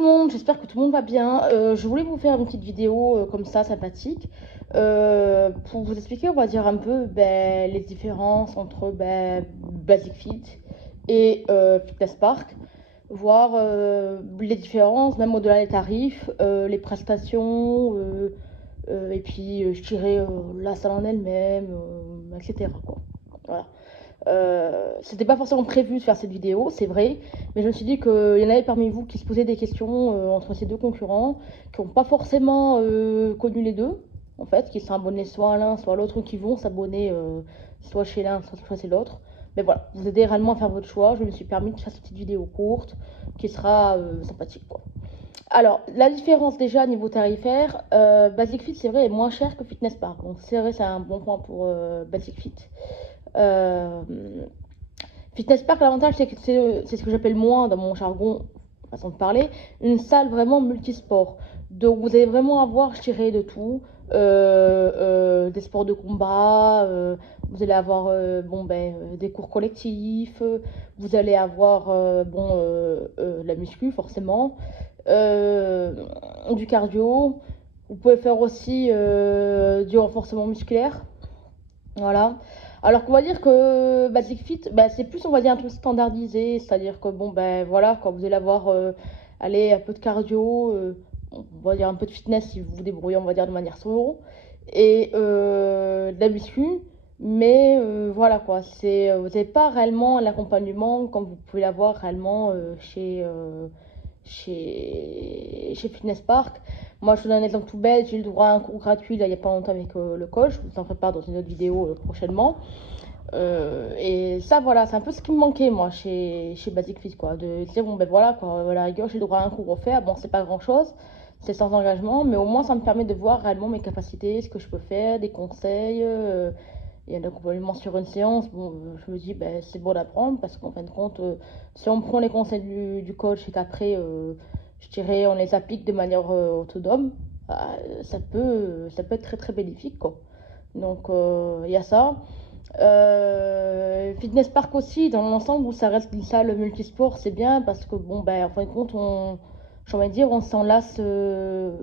le monde, j'espère que tout le monde va bien. Je voulais vous faire une petite vidéo comme ça, sympathique, pour vous expliquer, on va dire un peu les différences entre Basic Fit et Fitness Park, voir les différences, même au-delà des tarifs, les prestations, et puis je dirais la salle en elle-même, etc. quoi. Voilà. C'était pas forcément prévu de faire cette vidéo, c'est vrai, mais je me suis dit qu'il y en avait parmi vous qui se posaient des questions entre ces deux concurrents, qui n'ont pas forcément connu les deux, en fait, qui sont abonnés soit à l'un, soit à l'autre, ou qui vont s'abonner soit chez l'un, soit chez l'autre. Mais voilà, vous aider réellement à faire votre choix, je me suis permis de faire cette petite vidéo courte qui sera sympathique, quoi. Alors, la différence déjà niveau tarifaire, Basic Fit, c'est vrai, est moins cher que Fitness Park. Donc, c'est vrai, c'est un bon point pour Basic Fit. Euh, Fitness Park, l'avantage, c'est que c'est ce que j'appelle moi, dans mon jargon, façon de parler, une salle vraiment multisport. Donc, vous allez vraiment avoir, je dirais, de tout. Des sports de combat, vous allez avoir des cours collectifs, vous allez avoir la muscu, forcément, euh, du cardio. Vous pouvez faire aussi du renforcement musculaire. Voilà. Alors qu'on va dire que Basic Fit, c'est plus, on va dire, un truc standardisé, c'est-à-dire que, voilà, quand vous allez avoir, allez, un peu de cardio, on va dire un peu de fitness si vous vous débrouillez, on va dire, de manière solo, et de la muscu, mais voilà, quoi, vous n'avez pas réellement l'accompagnement comme vous pouvez l'avoir réellement chez Fitness Park. Moi, je vous donne un exemple tout bête. J'ai eu le droit à un cours gratuit là, il n'y a pas longtemps avec le coach. Je vous en prépare dans une autre vidéo prochainement. Et ça, voilà, c'est un peu ce qui me manquait, moi, chez Basic Fit, quoi. De dire, voilà, quoi, à la rigueur, j'ai le droit à un cours offert. Bon, c'est pas grand-chose, c'est sans engagement, mais au moins, ça me permet de voir réellement mes capacités, ce que je peux faire, des conseils. Il y a un accompagnement sur une séance. Bon, je me dis, c'est bon d'apprendre parce qu'en fin de compte, si on prend les conseils du coach et qu'après, je dirais, on les applique de manière autonome, ça peut être très très bénéfique, quoi. Donc, il y a ça. Fitness Park aussi, dans l'ensemble où ça reste une salle multisport, c'est bien parce que, en fin de compte, j'ai envie de dire, on s'en lasse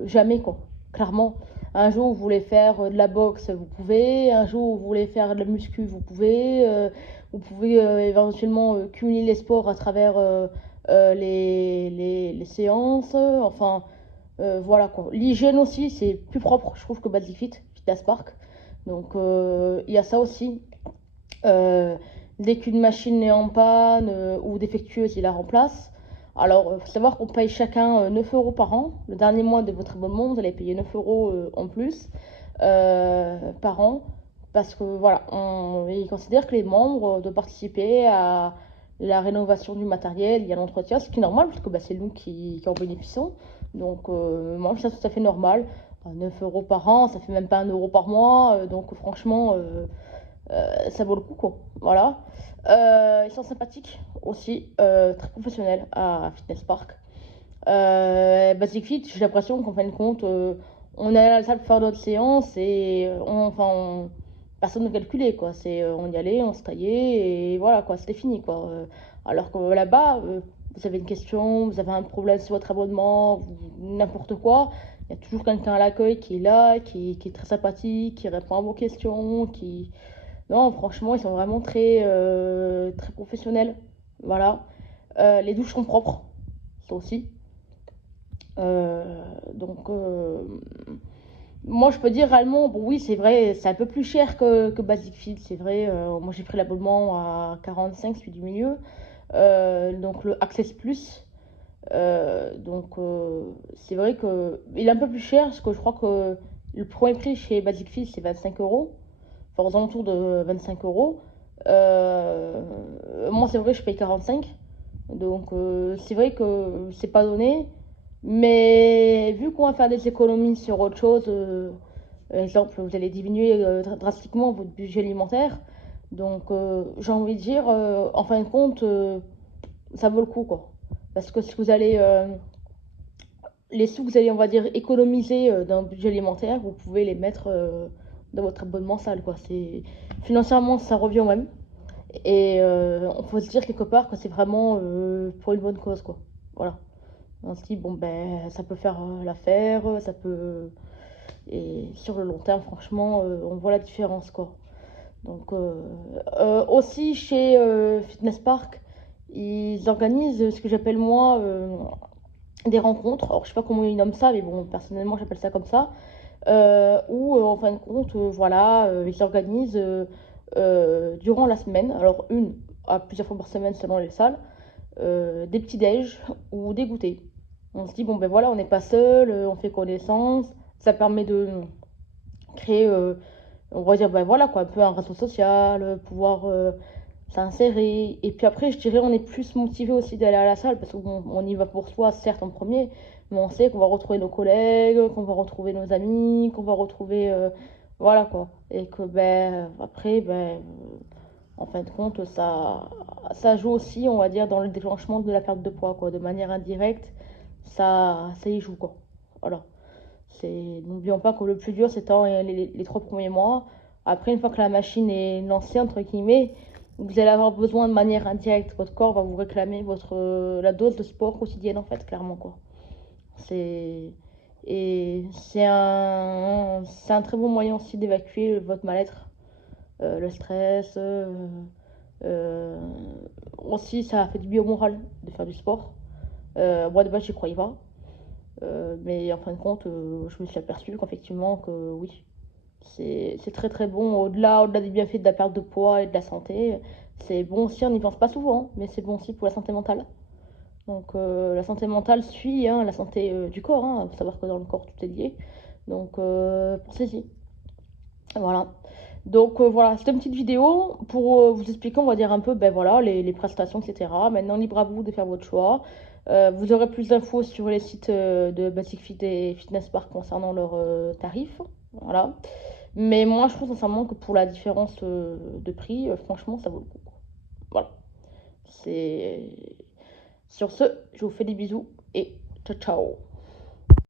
jamais, quoi. Clairement. Un jour, vous voulez faire de la boxe, vous pouvez. Un jour, vous voulez faire de la muscu, vous pouvez. Vous pouvez éventuellement cumuler les sports à travers les séances. Enfin, voilà quoi. L'hygiène aussi, c'est plus propre, je trouve, que Basic Fit, Fitness Park. Donc, il y a ça aussi. Dès qu'une machine est en panne ou défectueuse, il la remplace. Alors, il faut savoir qu'on paye chacun 9 euros par an. Le dernier mois de votre abonnement, vous allez payer 9 euros en plus par an. Parce que voilà, ils considèrent que les membres doivent participer à la rénovation du matériel, il y a l'entretien, ce qui est normal, parce que c'est nous qui en bénéficions. Donc, moi, ça, c'est tout à fait normal. 9 euros par an, ça fait même pas 1 euro par mois. Donc, franchement, ça vaut le coup, quoi. Voilà. Ils sont sympathiques aussi, très professionnels à Fitness Park. Basic Fit, j'ai l'impression qu'en fin de compte, on est à la salle pour faire notre séance et personne ne calculait, quoi. On y allait, on se taillait et voilà, quoi, c'était fini, quoi. Alors que là-bas, vous avez une question, vous avez un problème sur votre abonnement, n'importe quoi, il y a toujours quelqu'un à l'accueil qui est là, qui est très sympathique, qui répond à vos questions, qui... Non, franchement, ils sont vraiment très professionnels. Voilà. Les douches sont propres, ça aussi. Donc, moi, je peux dire réellement, bon, oui, c'est vrai, c'est un peu plus cher que Basic Fit, c'est vrai. Moi, j'ai pris l'abonnement à 45, celui du milieu. Donc, le Access Plus. C'est vrai que il est un peu plus cher, parce que je crois que le premier prix chez Basic Fit, c'est 25 euros. Enfin, aux alentours de 25 euros. Moi, c'est vrai, je paye 45. Donc, c'est vrai que c'est pas donné. Mais vu qu'on va faire des économies sur autre chose, exemple, vous allez diminuer drastiquement votre budget alimentaire. Donc, j'ai envie de dire, en fin de compte, ça vaut le coup, quoi. Parce que si vous allez, les sous que vous allez, on va dire, économiser dans le budget alimentaire, vous pouvez les mettre dans votre abonnement salle, quoi. Financièrement, ça revient au même. Et on peut se dire quelque part que c'est vraiment pour une bonne cause, quoi. Voilà. On se dit, bon, ben, ça peut faire l'affaire, ça peut. Et sur le long terme, franchement, on voit la différence, quoi. Donc, aussi chez Fitness Park, ils organisent ce que j'appelle moi des rencontres. Alors, je sais pas comment ils nomment ça, mais bon, personnellement, j'appelle ça comme ça. Où, en fin de compte, voilà, ils organisent durant la semaine, alors une à plusieurs fois par semaine selon les salles, des petits déj ou des goûters. On se dit, bon, ben voilà, on n'est pas seul, on fait connaissance. Ça permet de créer, on va dire, ben voilà, quoi, un peu un réseau social, pouvoir s'insérer. Et puis après, je dirais, on est plus motivé aussi d'aller à la salle parce qu'on on y va pour soi, certes en premier, mais on sait qu'on va retrouver nos collègues, qu'on va retrouver nos amis, qu'on va retrouver. Voilà quoi. Et que ben, après, ben, en fin de compte, ça joue aussi, on va dire, dans le déclenchement de la perte de poids, quoi. De manière indirecte, ça y joue, quoi. Voilà. N'oublions pas que le plus dur, c'est les 3 premiers mois. Après, une fois que la machine est lancée, entre guillemets, vous allez avoir besoin de manière indirecte. Votre corps va vous réclamer la dose de sport quotidienne, en fait, clairement, quoi. C'est, et c'est un très bon moyen aussi d'évacuer votre mal-être, le stress. Euh, Aussi, ça fait du bien au moral de faire du sport. Moi, de base, j'y croyais pas. Mais en fin de compte, je me suis aperçue qu'effectivement, que oui, c'est très très bon. Au-delà des bienfaits de la perte de poids et de la santé, c'est bon aussi, on n'y pense pas souvent, hein, mais c'est bon aussi pour la santé mentale. Donc la santé mentale suit hein, la santé du corps. Il faut savoir que dans le corps, tout est lié. Donc pensez-y. Voilà. Donc voilà, c'était une petite vidéo pour vous expliquer, on va dire un peu, ben voilà, les prestations, etc. Maintenant, libre à vous de faire votre choix. Vous aurez plus d'infos sur les sites de Basic Fit et Fitness Park concernant leurs tarifs. Voilà. Mais moi, je trouve sincèrement que pour la différence de prix, franchement, ça vaut le coup. Voilà. C'est... Sur ce, je vous fais des bisous et ciao ciao.